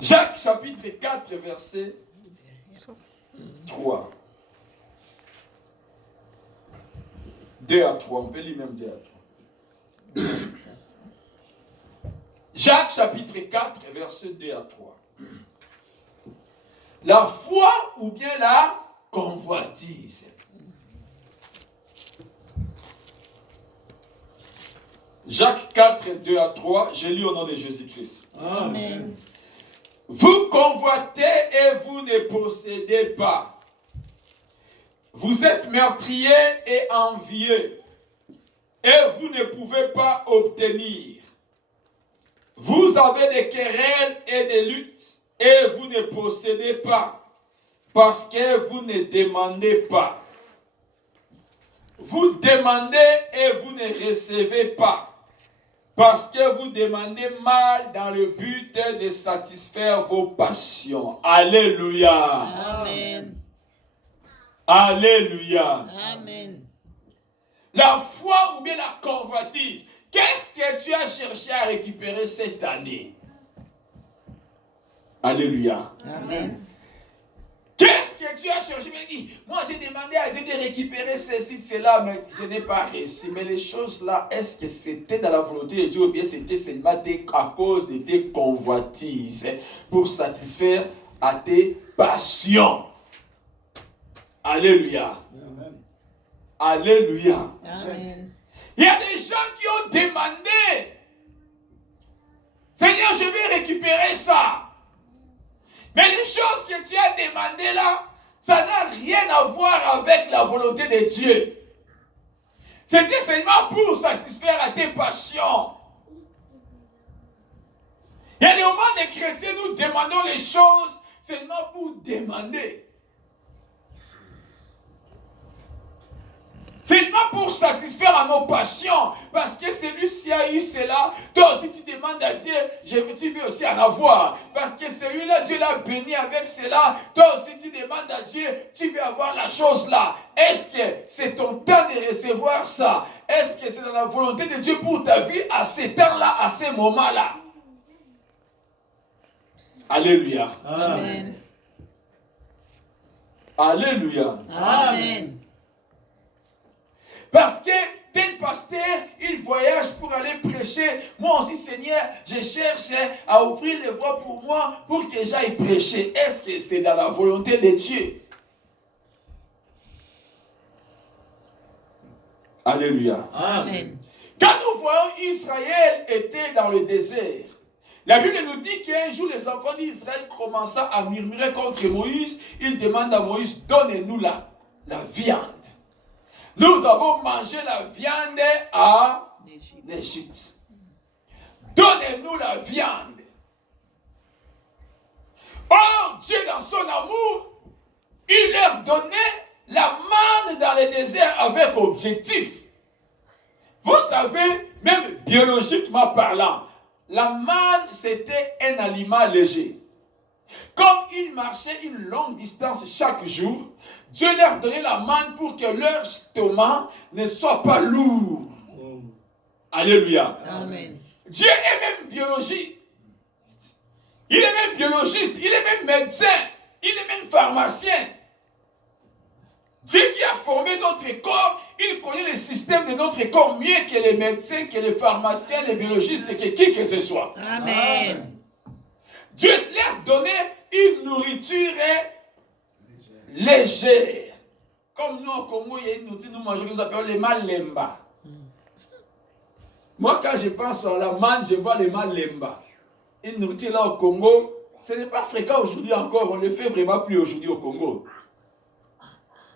Jacques chapitre 4, verset 3. 2 à 3, on peut lire même 2 à 3. Jacques chapitre 4, verset 2 à 3. La foi ou bien la convoitise. Jacques 4, 2 à 3, je lis au nom de Jésus-Christ. Amen. Vous convoitez et vous ne possédez pas. Vous êtes meurtriers et envieux, et vous ne pouvez pas obtenir. Vous avez des querelles et des luttes, et vous ne possédez pas, parce que vous ne demandez pas. Vous demandez et vous ne recevez pas, parce que vous demandez mal dans le but de satisfaire vos passions. Alléluia. Amen. Alléluia. Amen. La foi ou bien la convoitise. Qu'est-ce que tu as cherché à récupérer cette année? Alléluia. Amen. Qu'est-ce que tu as cherché? Moi, j'ai demandé à Dieu de récupérer ceci, cela, mais je n'ai pas réussi. Mais les choses-là, est-ce que c'était dans la volonté de Dieu ou bien c'était seulement à cause de tes convoitises pour satisfaire à tes passions? Alléluia. Amen. Alléluia. Amen. Il y a des gens qui ont demandé, Seigneur, je vais récupérer ça. Mais les choses que tu as demandées là, ça n'a rien à voir avec la volonté de Dieu. C'était seulement pour satisfaire à tes passions. Il y a des moments, les chrétiens, nous demandons les choses seulement pour demander. Seulement pour satisfaire à nos passions. Parce que celui-ci a eu cela. Toi aussi tu demandes à Dieu, tu veux aussi en avoir. Parce que celui-là, Dieu l'a béni avec cela. Toi aussi tu demandes à Dieu, tu veux avoir la chose là. Est-ce que c'est ton temps de recevoir ça? Est-ce que c'est dans la volonté de Dieu pour ta vie à ce temps-là, à ce moment-là? Alléluia. Amen. Alléluia. Amen. Parce que tel pasteur, il voyage pour aller prêcher. Moi aussi, Seigneur, je cherche à ouvrir les voies pour moi, pour que j'aille prêcher. Est-ce que c'est dans la volonté de Dieu? Alléluia. Amen. Quand nous voyons Israël était dans le désert, la Bible nous dit qu'un jour, les enfants d'Israël commençaient à murmurer contre Moïse. Ils demandent à Moïse, donnez-nous la viande. Nous avons mangé la viande à l'Égypte. Donnez-nous la viande. Or, Dieu, dans son amour, il leur donnait la manne dans le désert avec objectif. Vous savez, même biologiquement parlant, la manne, c'était un aliment léger. Comme ils marchaient une longue distance chaque jour, Dieu leur donnait la manne pour que leur estomac ne soit pas lourd. Alléluia. Amen. Dieu est même biologiste. Il est même biologiste. Il est même médecin. Il est même pharmacien. Dieu qui a formé notre corps, il connaît le système de notre corps mieux que les médecins, que les pharmaciens, les biologistes, que qui que ce soit. Amen. Dieu leur donnait une nourriture légère. Comme nous au Congo, il y a une nourriture, nous mangeons, nous appelons les malemba. Moi, quand je pense à la manne, je vois les malemba. Une nourriture là au Congo, ce n'est pas fréquent aujourd'hui encore, on ne le fait vraiment plus aujourd'hui au Congo.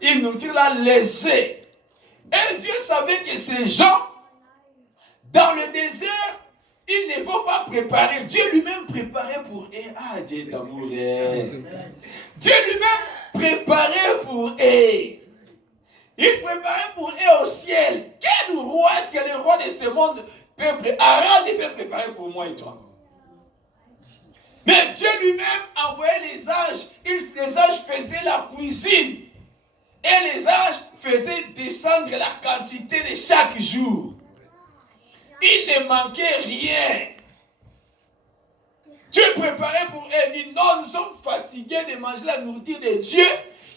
Une nourriture là légère. Et Dieu savait que ces gens, dans le désert, ils ne vont pas préparer. Dieu lui-même préparait pour eux. Ah, Dieu d'amour. Dieu lui-même préparait pour eux. Il préparait pour eux au ciel. Quel roi est-ce que le roi de ce monde peut préparer? Aaron peut préparer pour moi et toi. Mais Dieu lui-même envoyait les anges. Les anges faisaient la cuisine. Et les anges faisaient descendre la quantité de chaque jour. Il ne manquait rien. Dieu préparait pour eux dit non, nous sommes fatigués de manger la nourriture de Dieu.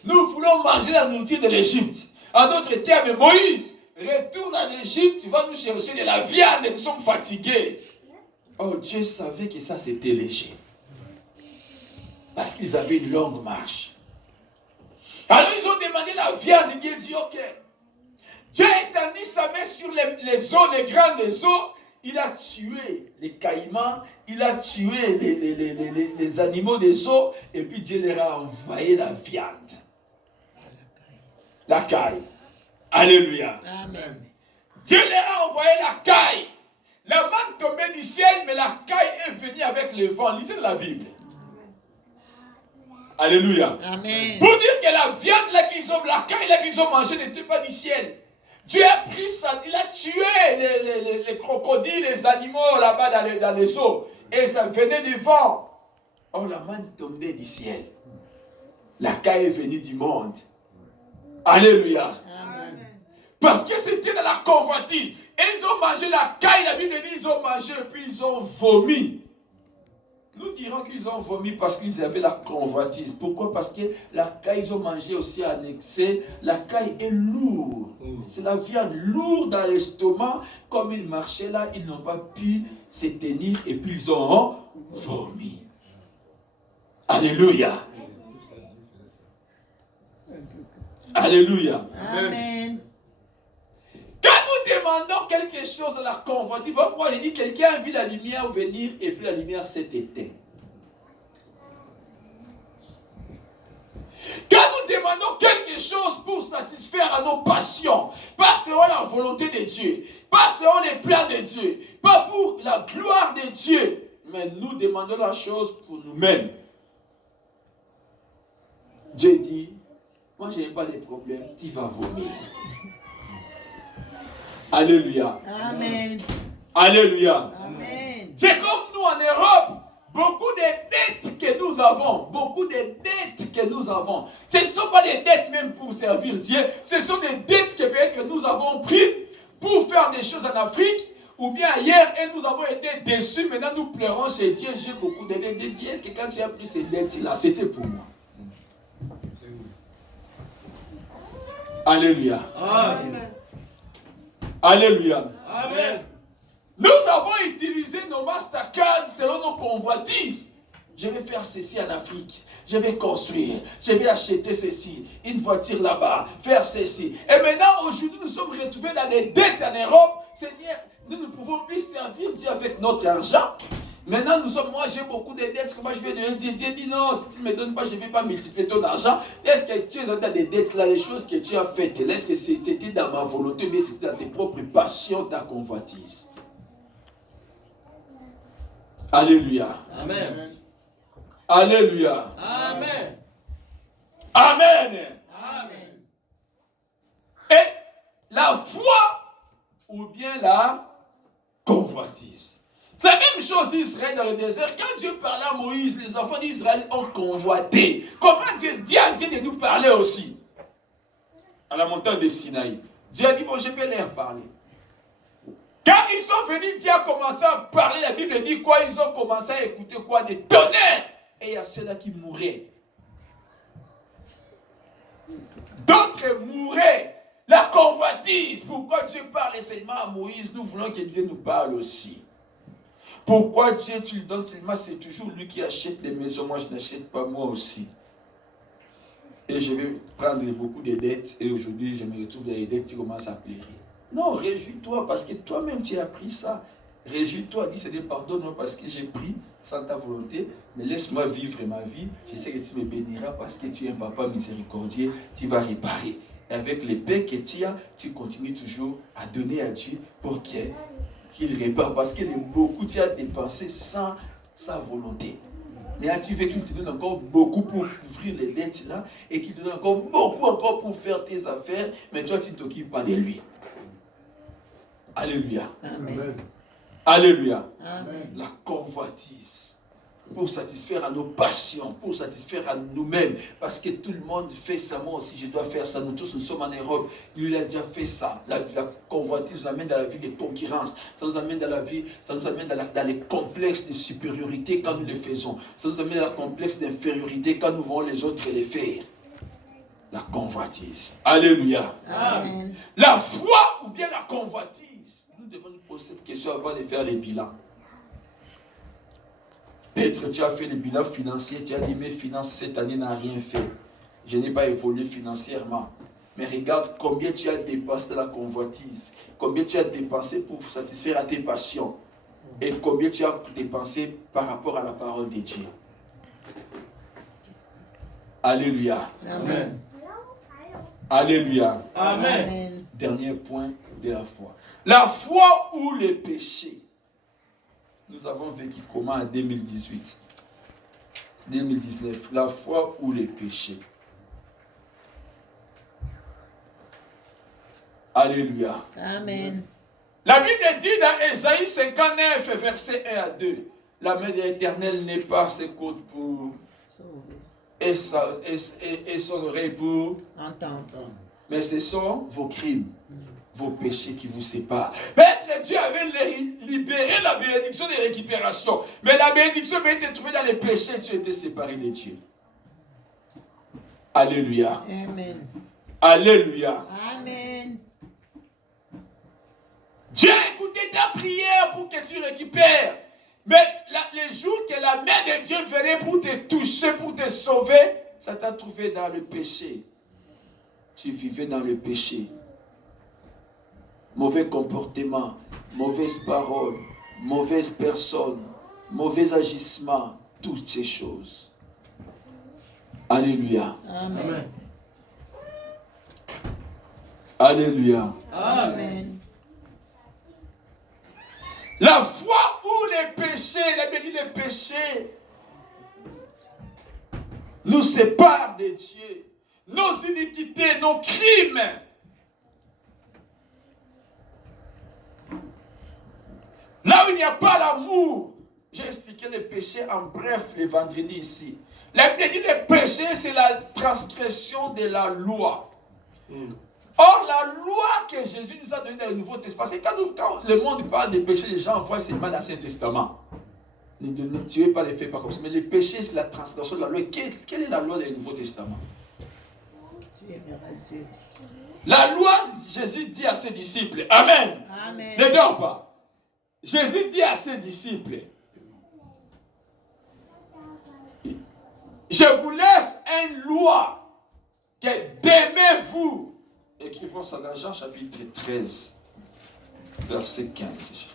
Nous voulons manger la nourriture de l'Égypte. En d'autres termes, Moïse, retourne en Égypte, tu vas nous chercher de la viande et nous sommes fatigués. Oh, Dieu savait que ça c'était léger. Parce qu'ils avaient une longue marche. Alors ils ont demandé la viande, Dieu dit ok. Dieu a étendu sa main sur les eaux, les grandes eaux. Il a tué les caïmans, il a tué les animaux des eaux, et puis Dieu leur a envoyé la viande. La caille. Alléluia. Amen. Dieu leur a envoyé la caille. La manne tombait du ciel, mais la caille est venue avec le vent. Lisez la Bible. Alléluia. Amen. Pour dire que la viande là qu'ils ont, la caille là qu'ils ont mangée n'était pas du ciel. Dieu a pris ça, il a tué les crocodiles, les animaux là-bas dans les eaux. Et ça venait du vent. Oh, la manne tombait du ciel. La caille est venue du monde. Alléluia. Amen. Parce que c'était dans la convoitise. Et ils ont mangé la caille, la Bible dit ils ont mangé et puis ils ont vomi. Nous dirons qu'ils ont vomi parce qu'ils avaient la convoitise. Pourquoi? Parce que la caille, ils ont mangé aussi en excès. La caille est lourde. C'est la viande lourde dans l'estomac. Comme ils marchaient là, ils n'ont pas pu se tenir et puis ils ont vomi. Alléluia. Alléluia. Amen. Quand nous demandons quelque chose à la convoitise, pourquoi il dit quelqu'un a vu la lumière venir et puis la lumière s'est éteinte. Quand nous demandons quelque chose pour satisfaire à nos passions, pas selon la volonté de Dieu, pas selon les plans de Dieu, pas pour la gloire de Dieu, mais nous demandons la chose pour nous-mêmes. Dieu dit, moi je n'ai pas de problème, tu vas vomir. Alléluia. Amen. Alléluia. Amen. C'est comme nous en Europe, beaucoup de dettes que nous avons, ce ne sont pas des dettes même pour servir Dieu, ce sont des dettes que peut-être nous avons prises pour faire des choses en Afrique, ou bien ailleurs, et nous avons été déçus, maintenant nous pleurons chez Dieu, j'ai beaucoup de dettes. Dieu, est-ce que quand tu as pris ces dettes-là, c'était pour moi? Alléluia. Amen. Alléluia. Amen. Nous avons utilisé nos Mastercards selon nos convoitises. Je vais faire ceci en Afrique. Je vais construire. Je vais acheter ceci. Une voiture là-bas. Faire ceci. Et maintenant, aujourd'hui, nous sommes retrouvés dans des dettes en Europe. Seigneur, nous ne pouvons plus servir Dieu avec notre argent. Maintenant, moi j'ai beaucoup de dettes. Comment je vais donner? Dieu dit non, si tu ne me donnes pas, je ne vais pas multiplier ton argent. Est-ce que tu es dans des dettes là, les choses que tu as faites? Est-ce que c'était dans ma volonté, mais c'était dans tes propres passions, ta convoitise? Alléluia. Amen. Alléluia. Amen. Amen. Amen. Et la foi ou bien la convoitise. C'est la même chose d'Israël dans le désert. Quand Dieu parlait à Moïse, les enfants d'Israël ont convoité. Comment Dieu dit à Dieu de nous parler aussi? À la montagne de Sinaï. Dieu a dit, bon, je vais leur parler. Quand ils sont venus, Dieu a commencé à parler. La Bible dit quoi? Ils ont commencé à écouter quoi? Des tonnerres. Et il y a ceux-là qui mouraient. D'autres mouraient. La convoitise. Pourquoi Dieu parle seulement à Moïse? Nous voulons que Dieu nous parle aussi. Pourquoi Dieu, tu lui donnes seulement? C'est toujours lui qui achète les maisons. Moi, je n'achète pas, moi aussi. Et je vais prendre beaucoup de dettes. Et aujourd'hui, je me retrouve dans les dettes qui commencent à pleurer. Non, réjouis-toi parce que toi-même, tu as pris ça. Réjouis-toi, dis Seigneur, pardonne-moi parce que j'ai pris sans ta volonté. Mais laisse-moi vivre ma vie. Je sais que tu me béniras parce que tu es un papa miséricordieux. Tu vas réparer. Et avec les paix que tu as, tu continues toujours à donner à Dieu pour qu'il répare. Parce que beaucoup, tu as dépensé sans sa volonté. Mais là, tu veux qu'il te donne encore beaucoup pour couvrir les dettes là. Et qu'il te donne encore beaucoup encore pour faire tes affaires. Mais toi, tu ne t'occupes pas de lui. Alléluia. Amen. Alléluia. Amen. La convoitise. pour satisfaire à nos passions, pour satisfaire à nous-mêmes. Parce que tout le monde fait ça, moi aussi je dois faire ça. Nous tous, nous sommes en Europe. Lui, il a déjà fait ça. La convoitise nous amène dans la vie de concurrence. Ça nous amène dans la vie, ça nous amène dans les complexes de supériorité quand nous les faisons. Ça nous amène dans le complexe d'infériorité quand nous voyons les autres les faire. La convoitise. Alléluia. Amen. La foi ou bien la convoitise. Nous devons nous poser cette question avant de faire les bilans. Peut-être tu as fait le bilan financier, tu as dit mes finances cette année n'ont rien fait. Je n'ai pas évolué financièrement. Mais regarde combien tu as dépensé dans la convoitise. Combien tu as dépensé pour satisfaire à tes passions. Et combien tu as dépensé par rapport à la parole de Dieu. Alléluia. Amen. Alléluia. Amen. Amen. Dernier point de la foi. La foi ou le péché. Nous avons vécu comment en 2018, 2019, la foi ou les péchés. Alléluia. Amen. La Bible dit dans Ésaïe 59, verset 1 à 2, la main de l'Éternel n'est pas ses côtes pour Sauvé. et son oreille pour, Entendre. mais ce sont vos crimes, vos péchés qui vous séparent. Peut-être Dieu avait libéré la bénédiction de récupération, mais la bénédiction va te trouver dans les péchés, tu étais séparé de Dieu. Alléluia. Amen. Alléluia. Amen. Dieu a écouté ta prière pour que tu récupères. Mais les jours que la main de Dieu venait pour te toucher, pour te sauver, ça t'a trouvé dans le péché. Tu vivais dans le péché. Mauvais comportement, mauvaise parole, mauvaise personne, mauvais agissement, toutes ces choses. Alléluia. Amen. Alléluia. Amen. La foi ou les péchés, la Bible dit les péchés nous séparent de Dieu. Nos iniquités, nos crimes. Là où il n'y a pas l'amour, j'ai expliqué les péchés en bref le vendredi ici. La Bible dit les péchés, c'est la transgression de la loi. Or, la loi que Jésus nous a donnée dans le Nouveau Testament, c'est quand le monde parle des péchés, les gens voient seulement l'Ancien Testament. Ne tuez pas, les faits pas comme ça. Mais les péchés, c'est la transgression de la loi. Quelle est la loi du Nouveau Testament? Tu aimeras Dieu. La loi, Jésus dit à ses disciples, Amen. Amen. Ne dors pas. Jésus dit à ses disciples, je vous laisse une loi que d'aimez-vous. Écrivons ça dans Jean chapitre 13, verset 15.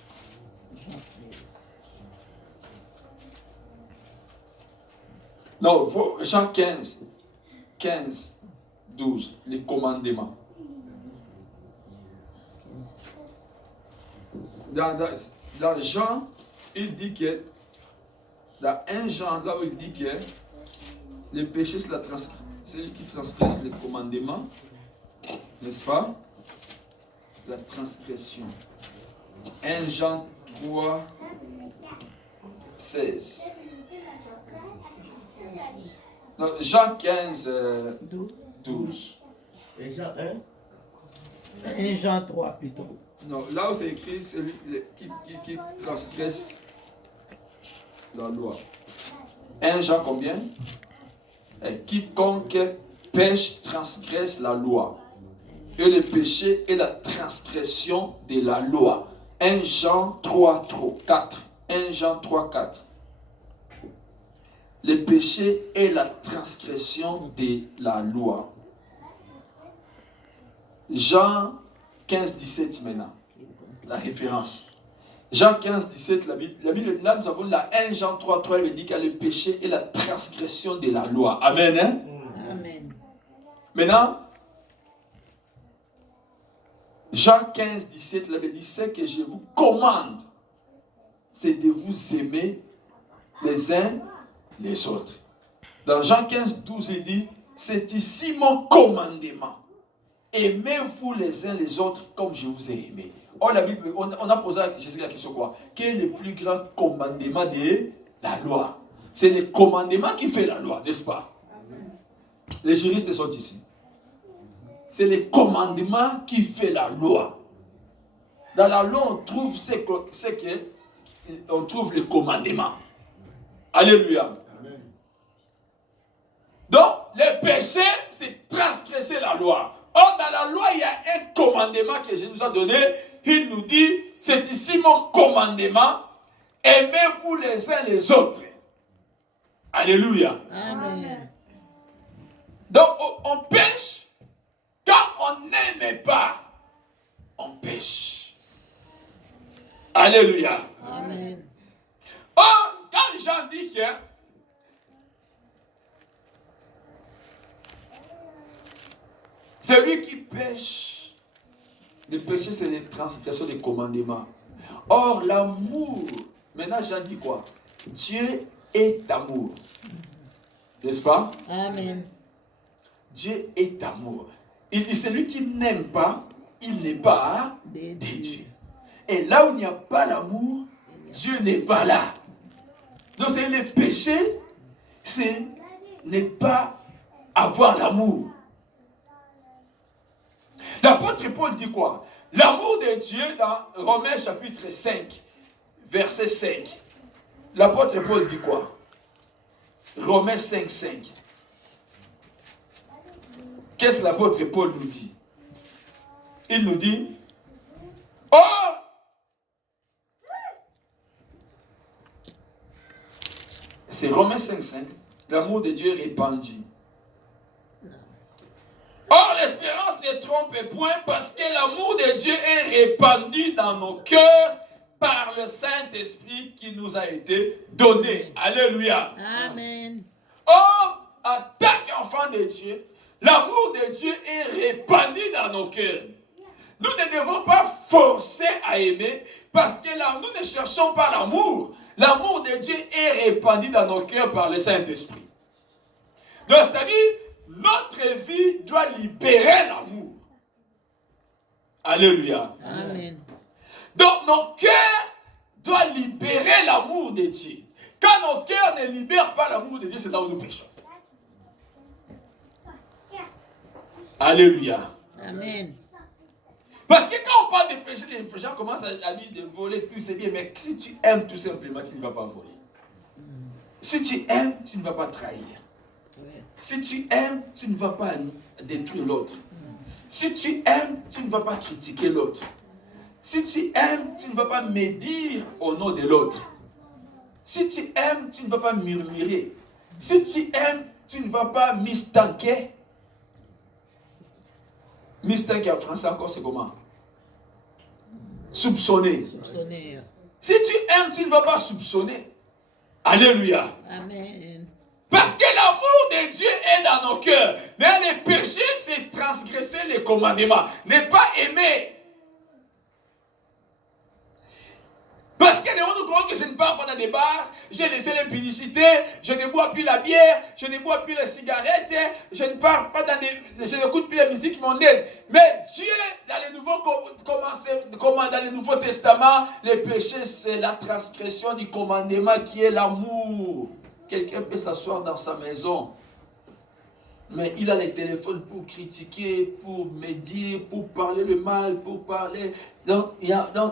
Non, Jean 15, 12, les commandements. Dans Jean, il dit que, dans 1 Jean, là où il dit que le péché, c'est celui qui transgresse les commandements, n'est-ce pas? La transgression. 1 Jean 3, 16. Non, Jean 15, 12. Et Jean 1? 1 Jean 3 plutôt. Non, là où c'est écrit, celui qui transgresse la loi. 1 Jean combien? Et quiconque pêche transgresse la loi. Et le péché est la transgression de la loi. 1 Jean 3, 4. 1 Jean 3, 4. Le péché est la transgression de la loi. Jean 15, 17 maintenant. La référence. Jean 15, 17, la Bible, là nous avons la 1 Jean 3, 3, elle dit que le péché est la transgression de la loi. Amen. Hein? Amen. Maintenant, Jean 15, 17, la Bible dit, ce que je vous commande, c'est de vous aimer les uns les autres. Dans Jean 15, 12, il dit, c'est ici mon commandement. Aimez-vous les uns les autres comme je vous ai aimé. Or, la Bible, on a posé à Jésus la question quoi? Quel est le plus grand commandement de la loi? c'est le commandement qui fait la loi, n'est-ce pas? Les juristes sont ici. C'est le commandement qui fait la loi. Dans la loi, on trouve on trouve le commandement. Alléluia. Amen. Donc, le péché, c'est transgresser la loi. Or, dans la loi, il y a un commandement que Jésus nous a donné. Il nous dit, c'est ici mon commandement. Aimez-vous les uns les autres. Alléluia. Amen. Donc, on pêche. Quand on n'aime pas, on pêche. Alléluia. Amen. Or, quand Jean dit que celui qui pêche, le péché c'est la transgression des commandements. Or, l'amour, maintenant Jean dit quoi? Dieu est amour. N'est-ce pas? Amen. Dieu est amour. Il dit celui qui n'aime pas, il n'est pas Des des dieux. dieux. Et là où il n'y a pas l'amour, Dieu n'est pas là. Donc c'est le péché, c'est ne pas avoir l'amour. L'apôtre Paul dit quoi? L'amour de Dieu dans Romains chapitre 5, verset 5. L'apôtre Paul dit quoi? Romains 5, 5. Qu'est-ce que l'apôtre Paul nous dit? Il nous dit, oh! C'est Romains 5, 5. L'amour de Dieu est répandu. Or, l'espérance ne trompe point parce que l'amour de Dieu est répandu dans nos cœurs par le Saint-Esprit qui nous a été donné. Alléluia. Amen. Or, en tant qu'enfant de Dieu, l'amour de Dieu est répandu dans nos cœurs. Nous ne devons pas forcer à aimer parce que là, nous ne cherchons pas l'amour. L'amour de Dieu est répandu dans nos cœurs par le Saint-Esprit. Donc, c'est-à-dire, notre vie doit libérer l'amour. Alléluia. Amen. Donc, nos cœurs doivent libérer l'amour de Dieu. Quand nos cœurs ne libèrent pas l'amour de Dieu, c'est là où nous péchons. Alléluia. Amen. Parce que quand on parle de péché, les gens commencent à dire de voler, plus c'est bien. Mais si tu aimes tout simplement, tu ne vas pas voler. Si tu aimes, tu ne vas pas trahir. Si tu aimes, tu ne vas pas détruire l'autre. Si tu aimes, tu ne vas pas critiquer l'autre. Si tu aimes, tu ne vas pas médire au nom de l'autre. Si tu aimes, tu ne vas pas murmurer. Si tu aimes, tu ne vas pas mistanker. Mistanker en français encore, c'est comment? Soupçonner. Soupçonner. Si tu aimes, tu ne vas pas soupçonner. Alléluia. Amen. Parce que l'amour de Dieu est dans nos cœurs. Mais le péché, c'est transgresser les commandements. Ne pas aimer. Parce que nous croyons que je ne pars pas dans des bars, j'ai laissé les publicités, je ne bois plus la bière, je ne bois plus les cigarettes, je ne pars pas dans des... Je n'écoute plus la musique mondaine. Mais Dieu, dans le Nouveau Testament, le péché, c'est la transgression du commandement qui est l'amour. Quelqu'un peut s'asseoir dans sa maison, mais il a les téléphones pour critiquer, pour médire, pour parler le mal, pour parler... Donc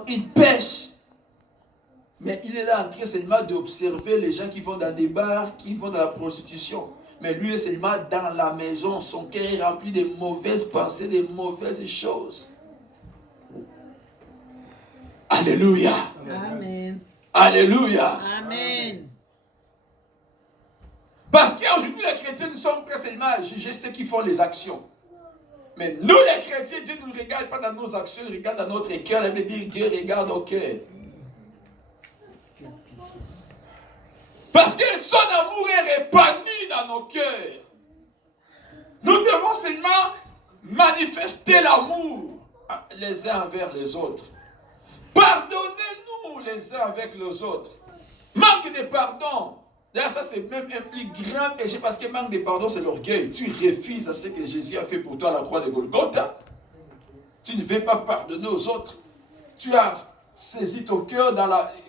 il pêche. Mais il est là en train seulement d'observer les gens qui vont dans des bars, qui vont dans la prostitution. Mais lui est seulement dans la maison. Son cœur est rempli de mauvaises pensées, de mauvaises choses. Alléluia. Amen. Alléluia. Amen. Parce qu'aujourd'hui, les chrétiens ne sont pas seulement à juger ceux qui font les actions. Mais nous, les chrétiens, Dieu ne nous regarde pas dans nos actions, il regarde dans notre cœur. Il veut dire Dieu regarde au cœur. Parce que son amour est répandu dans nos cœurs. Nous devons seulement manifester l'amour les uns envers les autres. Pardonnez-nous les uns avec les autres. Manque de pardon. D'ailleurs, ça c'est même un plus grand péché parce que manque de pardon, c'est l'orgueil. Tu refuses à ce que Jésus a fait pour toi à la croix de Golgotha. Tu ne veux pas pardonner aux autres. Tu as saisi ton cœur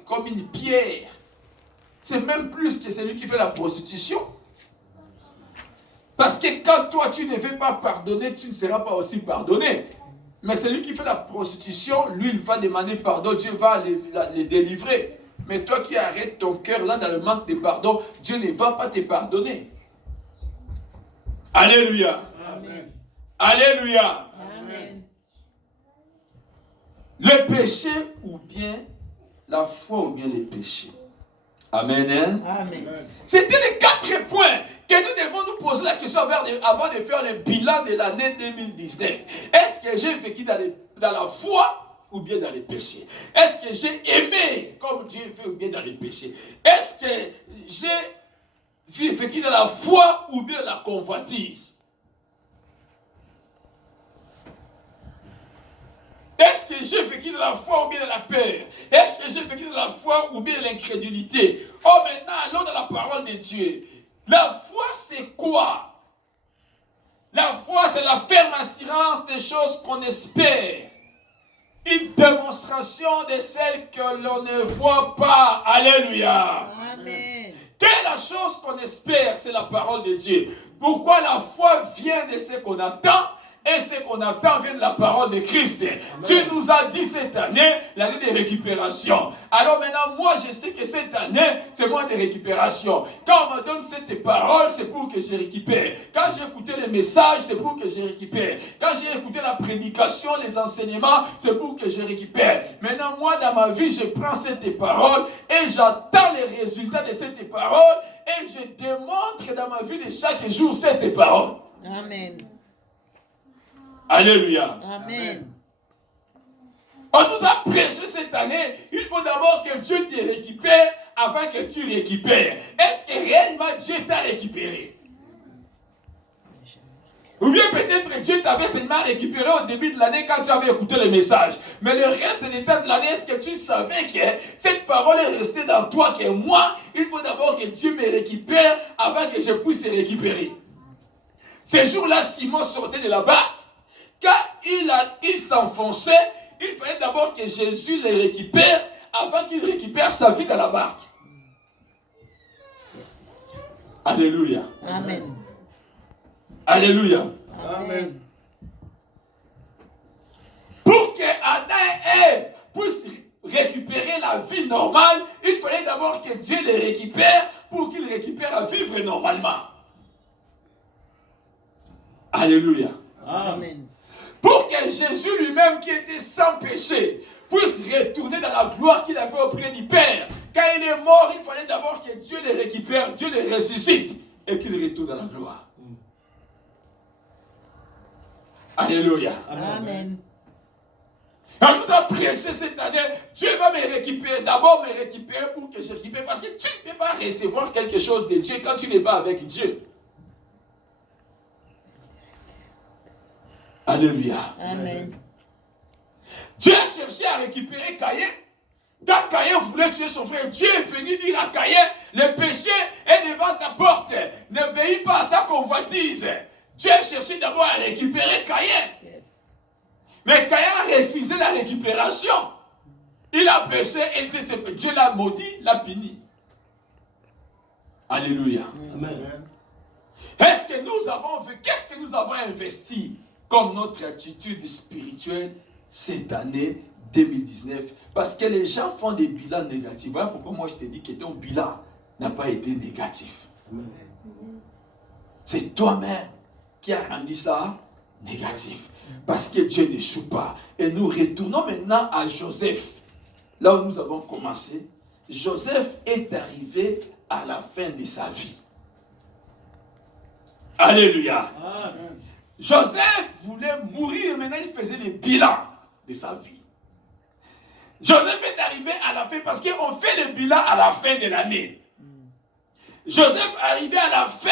comme une pierre. c'est même plus que celui qui fait la prostitution. Parce que quand toi tu ne veux pas pardonner, tu ne seras pas aussi pardonné. Mais celui qui fait la prostitution, lui, il va demander pardon, Dieu va les délivrer. Mais toi qui arrêtes ton cœur là dans le manque de pardon, Dieu ne va pas te pardonner. Alléluia. Amen. Alléluia. Amen. Le péché ou bien la foi ou bien les péchés. Amen. Hein? Amen. C'était les 4 points que nous devons nous poser la question avant de faire le bilan de l'année 2019. Est-ce que j'ai vécu dans la foi ou bien dans les péchés? Est-ce que j'ai aimé comme Dieu fait ou bien dans les péchés? Est-ce que j'ai vécu dans la foi ou bien dans la convoitise? Est-ce que j'ai vécu de la foi ou bien de la peur? Est-ce que j'ai vécu de la foi ou bien de l'incrédulité? Oh, maintenant, allons dans la parole de Dieu. La foi, c'est quoi? La foi, c'est la ferme assurance des choses qu'on espère. Une démonstration de celles que l'on ne voit pas. Alléluia. Amen. Quelle est la chose qu'on espère? C'est la parole de Dieu. Pourquoi la foi vient de ce qu'on attend? Et ce qu'on attend vient de la parole de Christ. Dieu nous a dit cette année, l'année de récupération. Alors maintenant, moi je sais que cette année, c'est moi de récupération. Quand on me donne cette parole, c'est pour que je récupère. Quand j'ai écouté les messages, c'est pour que je récupère. Quand j'ai écouté la prédication, les enseignements, c'est pour que je récupère. Maintenant, moi dans ma vie, je prends cette parole et j'attends les résultats de cette parole et je démontre dans ma vie de chaque jour cette parole. Amen. Alléluia. Amen. On nous a prêché cette année, il faut d'abord que Dieu te récupère avant que tu récupères. Est-ce que réellement Dieu t'a récupéré? Ou bien peut-être Dieu t'avait seulement récupéré au début de l'année quand tu avais écouté le message. Mais le reste de l'état de l'année, est-ce que tu savais que cette parole est restée dans toi, que moi, il faut d'abord que Dieu me récupère avant que je puisse se récupérer. Ce jour-là, Simon sortait de la barque. Quand il s'enfonçait, il fallait d'abord que Jésus le récupère avant qu'il récupère sa vie dans la barque. Alléluia. Amen. Alléluia. Amen. Pour que Adam et Ève puissent récupérer la vie normale, il fallait d'abord que Dieu les récupère pour qu'ils récupèrent à vivre normalement. Alléluia. Amen. Pour que Jésus lui-même, qui était sans péché, puisse retourner dans la gloire qu'il avait auprès du Père. Quand il est mort, il fallait d'abord que Dieu le récupère, Dieu le ressuscite et qu'il retourne dans la gloire. Alléluia. Amen. On nous a prêché cette année, Dieu va me récupérer, d'abord me récupérer pour que je récupère, parce que tu ne peux pas recevoir quelque chose de Dieu quand tu n'es pas avec Dieu. Alléluia. Amen. Dieu a cherché à récupérer Caïn. Quand Caïn voulait tuer son frère, Dieu est venu dire à Caïn, le péché est devant ta porte, n'obéis pas à sa convoitise. Dieu a cherché d'abord à récupérer Caïn. Yes. Mais Caïn a refusé la récupération. Il a péché et Dieu l'a maudit, l'a puni. Alléluia. Amen. Est-ce que nous avons vu, qu'est-ce que nous avons investi comme notre attitude spirituelle cette année 2019? Parce que les gens font des bilans négatifs. Voilà pourquoi moi je te dis que ton bilan n'a pas été négatif. C'est toi-même qui as rendu ça négatif. Parce que Dieu n'échoue pas. Et nous retournons maintenant à Joseph. Là où nous avons commencé. Joseph est arrivé à la fin de sa vie. Alléluia. Amen. Joseph voulait mourir, maintenant il faisait le bilan de sa vie. Joseph est arrivé à la fin parce qu'on fait le bilan à la fin de l'année. Joseph est arrivé à la fin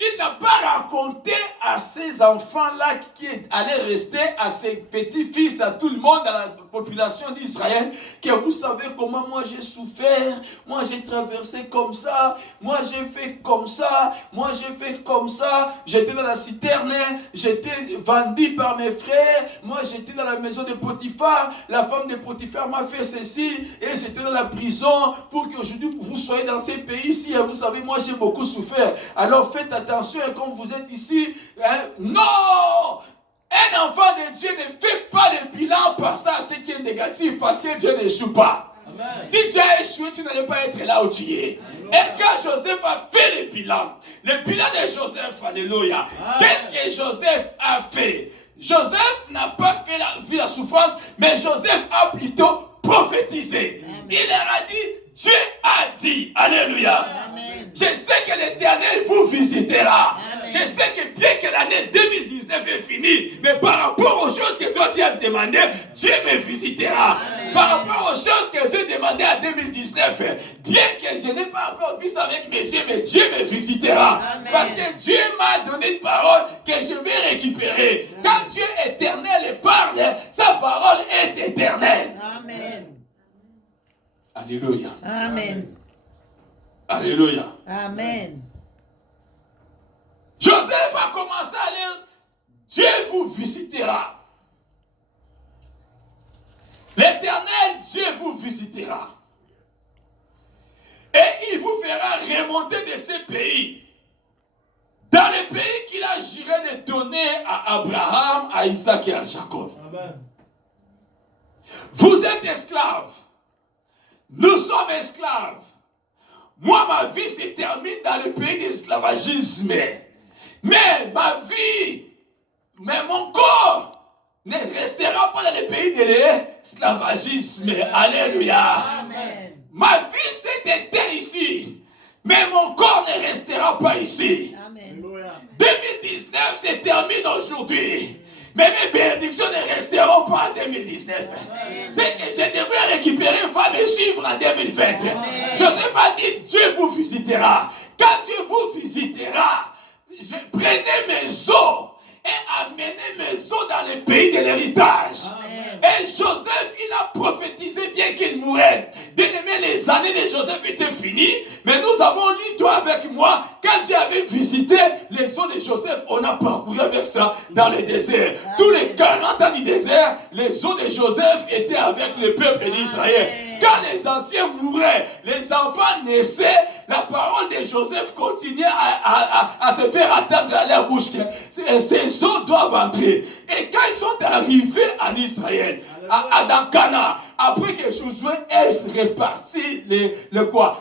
il n'a pas raconté à ces enfants-là qui allaient rester, à ses petits-fils, à tout le monde, à la population d'Israël, que vous savez comment moi j'ai souffert, moi j'ai traversé comme ça, moi j'ai fait comme ça, moi j'ai fait comme ça, j'étais dans la citerne, j'étais vendu par mes frères, moi j'étais dans la maison de Potiphar, la femme de Potiphar m'a fait ceci, et j'étais dans la prison pour qu'aujourd'hui vous soyez dans ces pays-ci, et vous savez, moi j'ai beaucoup souffert. Alors faites attention, et quand vous êtes ici, non! Un enfant de Dieu ne fait pas le bilan par ça, ce qui est négatif, parce que Dieu n'échoue pas. Amen. Si Dieu a échoué, tu n'allais pas être là où tu es. Amen. Et quand Joseph a fait le bilan de Joseph, alléluia, qu'est-ce que Joseph a fait? Joseph n'a pas fait la souffrance, mais Joseph a plutôt prophétisé. Amen. Il leur a dit, Dieu a dit, alléluia. Amen. Je sais que l'Éternel vous visitera. Amen. Je sais que bien que l'année 2019 est finie, mais par rapport aux choses que toi tu as demandé, Dieu me visitera. Amen. Par rapport aux choses que j'ai demandé en 2019, bien que je n'ai pas encore vu ça avec mes yeux, mais Dieu me visitera. Amen. Parce que Dieu m'a donné une parole que je vais récupérer. Amen. Quand Dieu éternel parle, sa parole est éternelle. Amen. Alléluia. Amen. Alléluia. Amen. Joseph a commencé à dire, Dieu vous visitera. L'Éternel, Dieu vous visitera. Et il vous fera remonter de ces pays. Dans le pays qu'il a juré de donner à Abraham, à Isaac et à Jacob. Amen. Vous êtes esclaves. Nous sommes esclaves. Moi, ma vie se termine dans le pays d'esclavagisme. Mais ma vie, mais mon corps ne restera pas dans le pays de l'esclavagisme. Alléluia. Amen. Ma vie s'est éteinte ici. Mais mon corps ne restera pas ici. Amen. 2019 se termine aujourd'hui. Mais mes bénédictions ne resteront pas en 2019. Ce que je devrais récupérer va me suivre en 2020. Amen. Joseph a dit, Dieu vous visitera. Quand Dieu vous visitera, prenez mes os et amenez mes os dans le pays de l'héritage. Amen. Et Joseph, il a prophétisé bien qu'il mourrait. Bien aimé, les années de Joseph étaient finies, mais nous avons lu, toi avec moi, quand Dieu avait visité les os de Joseph, on a parcouru avec ça dans le désert. Amen. Tous les 40 ans du désert, les os de Joseph étaient avec le peuple d'Israël. Quand les anciens mouraient, les enfants naissaient, la parole de Joseph continuait à se faire attendre à leur bouche. Ces os doivent entrer. Et quand ils sont arrivés en Israël, dans Canaan, après que Josué ait réparti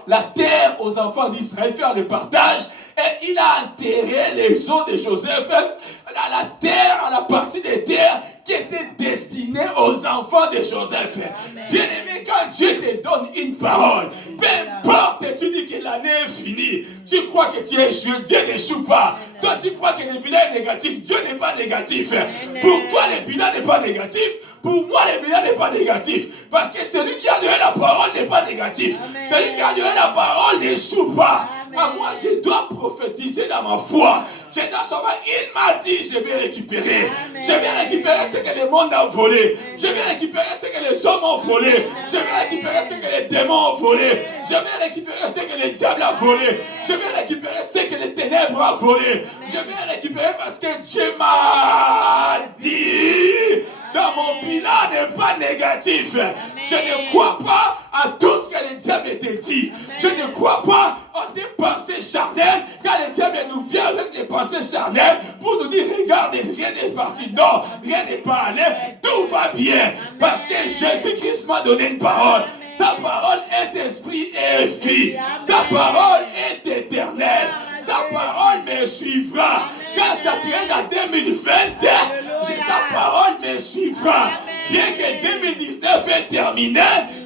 la terre aux enfants d'Israël, faire le partage, et il a enterré les os de Joseph dans la terre, à la partie des terres qui était destinée aux enfants de Joseph. Amen. Bien aimé, quand Dieu te donne une parole, peu importe, tu dis que l'année est finie, tu crois que tu es échoué, Dieu n'échoue pas. Amen. Toi, tu crois que le bilan est négatif, Dieu n'est pas négatif. Amen. Pour toi, le bilan n'est pas négatif. Pour moi, le bilan n'est pas négatif. Parce que celui qui a donné la parole n'est pas négatif. Amen. Celui qui a donné la parole n'échoue pas. À moi, je dois prophétiser dans ma foi. Je dois savoir, il m'a dit, je vais récupérer. Amen. Je vais récupérer ce que le monde a volé. Amen. Je vais récupérer ce que les hommes ont volé. Amen. Je vais récupérer ce que les démons ont volé. Amen. Je vais récupérer ce que le diable a volé. Amen. Je vais récupérer ce que les ténèbres ont volé. Amen. Je vais récupérer parce que Dieu m'a dit. Dans mon bilan n'est pas négatif. Amen. Je ne crois pas à tout ce que le diable te dit. Amen. Je ne crois pas à des pensées charnelles. Quand le diable nous vient avec des pensées charnelles pour nous dire, regarde, rien n'est parti. Non, rien n'est pas allé. Tout va bien. Amen. Parce que Jésus-Christ m'a donné une parole. Amen. Sa parole est esprit et vie. Amen. Sa parole est éternelle. Amen. Sa parole me suivra. Amen. Quand j'atteindrai dans 2020, sa parole me suivra. Amen. Bien que 2019 est terminé,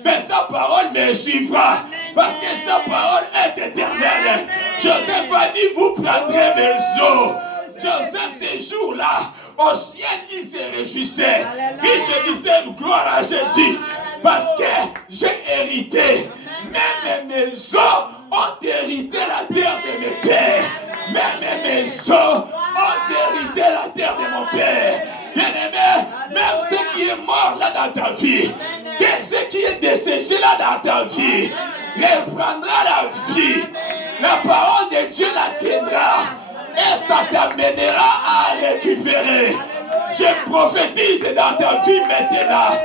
mais sa parole me suivra. Amen. Parce que sa parole est éternelle. Amen. Joseph a dit, vous prendrez mes os. Joseph, ces jours-là, au ciel, il se réjouissait. Il se disait, gloire à Jésus. Parce que j'ai hérité. Même mes os ont hérité la terre de mes pères. Même mes les eaux ont hérité la terre de mon Père. Bien-aimé, même ce qui est mort là dans ta vie, que ce qui est desséché là dans ta vie, reprendra la vie. La parole de Dieu la tiendra et ça t'amènera à récupérer. Je prophétise dans ta vie maintenant.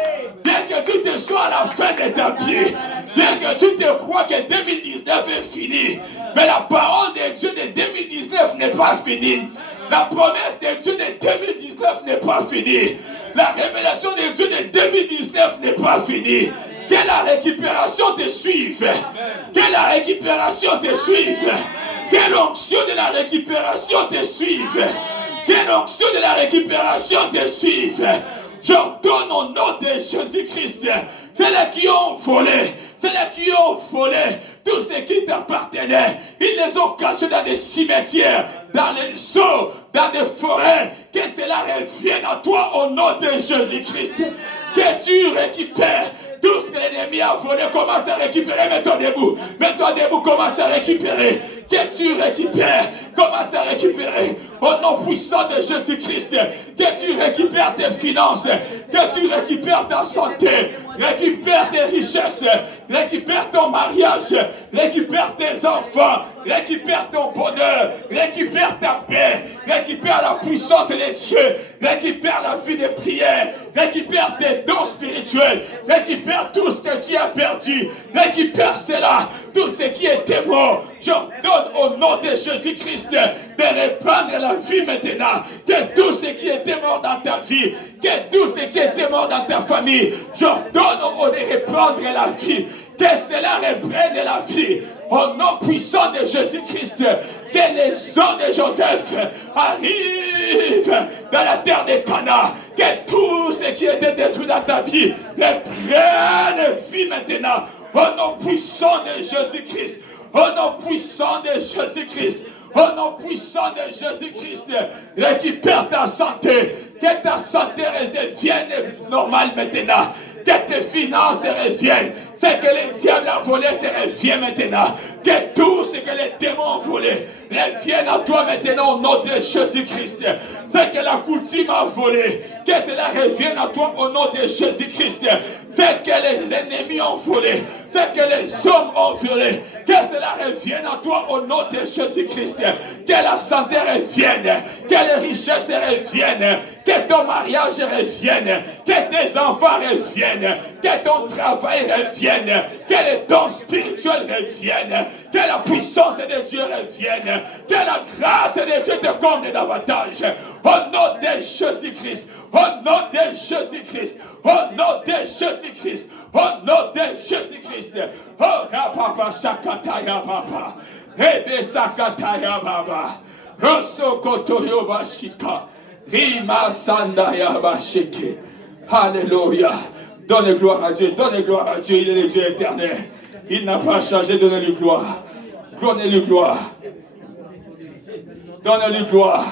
Bien que tu te sois à la fin de ta vie, bien que tu te crois que 2019 est fini, mais la parole de Dieu de 2019 n'est pas finie. La promesse de Dieu de 2019 n'est pas finie. La révélation de Dieu de 2019 n'est pas finie. Que la récupération te suive. Que la récupération te suive. Que l'onction de la récupération te suive. Que l'onction de la récupération te suive. J'ordonne au nom de Jésus-Christ, ceux-là qui ont volé, ceux-là qui ont volé tout ce qui t'appartenait, ils les ont cachés dans des cimetières, dans les eaux, dans des forêts, que cela revienne à toi au nom de Jésus-Christ, que tu récupères tout ce que l'ennemi a volé. Commence à récupérer. Mets-toi debout, commence à récupérer. Que tu récupères, commence à récupérer au nom puissant de Jésus-Christ. Que tu récupères tes finances, que tu récupères ta santé, récupère tes richesses, récupère ton mariage, récupère tes enfants, récupère ton bonheur, récupère ta paix, récupère la puissance des dieux, récupère la vie de prière, récupère tes dons spirituels, récupère tout ce que tu as perdu, récupère cela, tout ce qui était mort. J'ordonne au nom de Jésus-Christ de répandre la vie maintenant, que tout ce qui était mort dans ta vie, que tout ce qui était mort dans ta famille, j'ordonne de répandre la vie, que cela reprenne la vie. Au nom puissant de Jésus-Christ, que les hommes de Joseph arrivent dans la terre de Canaan, que tout ce qui était détruit dans ta vie reprenne vie maintenant. Au nom puissant de Jésus-Christ, au nom puissant de Jésus-Christ, au nom puissant de Jésus-Christ, récupère ta santé, que ta santé redevienne normale maintenant, que tes finances reviennent, ce que les diables ont volé te revient maintenant, que tout ce que les démons ont volé revienne à toi maintenant au nom de Jésus-Christ, ce que la coutume a volé, que cela revienne à toi au nom de Jésus-Christ, ce que les ennemis ont volé, ce que les hommes ont volé, que cela revienne à toi au nom de Jésus-Christ, que la santé revienne, que les richesses reviennent, que ton mariage revienne, que tes enfants reviennent, que ton travail revienne, que les dons spirituels reviennent, que la puissance de Dieu revienne, que la grâce de Dieu te comble davantage. Au nom de Jésus-Christ, au nom de Jésus-Christ, au nom de Jésus-Christ, au nom de Jésus-Christ. Oh, Papa, Shakataya Baba, Rebe Sakataya Baba, Rosokotoyo Bashika, Rima Sandaya Bashike. Alléluia. Donne gloire à Dieu, donne gloire à Dieu, il est le Dieu éternel. Il n'a pas changé, donnez-lui gloire. Donnez-lui gloire. Donnez-lui gloire.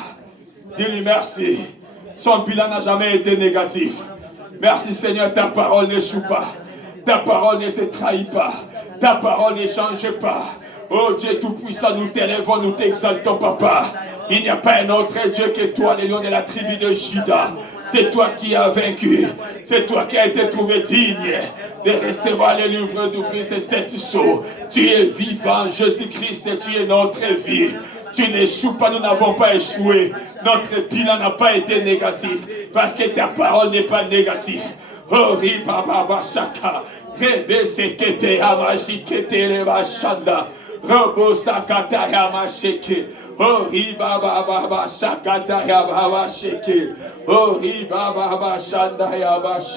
Dis-lui merci. Son bilan n'a jamais été négatif. Merci Seigneur, ta parole n'échoue pas. Ta parole ne se trahit pas. Ta parole ne change pas. Oh Dieu Tout-Puissant, nous t'élèvons, nous t'exaltons, Papa. Il n'y a pas un autre Dieu que toi, le lion de la tribu de Juda. C'est toi qui as vaincu. C'est toi qui as été trouvé digne de recevoir le livre, d'ouvrir ces 7 sceaux. Tu es vivant, Jésus-Christ, tu es notre vie. Tu n'échoues pas, nous n'avons pas échoué. Notre bilan n'a pas été négatif. Parce que ta parole n'est pas négative. Oh, Ribaba Shaka. Rebe Sekete Hamashikete Rebashanda. Robo Sakata Hamasheke. Oh, Ribaba Shakata Hamasheke. Oh, Ribaba Shanda Hamasheke.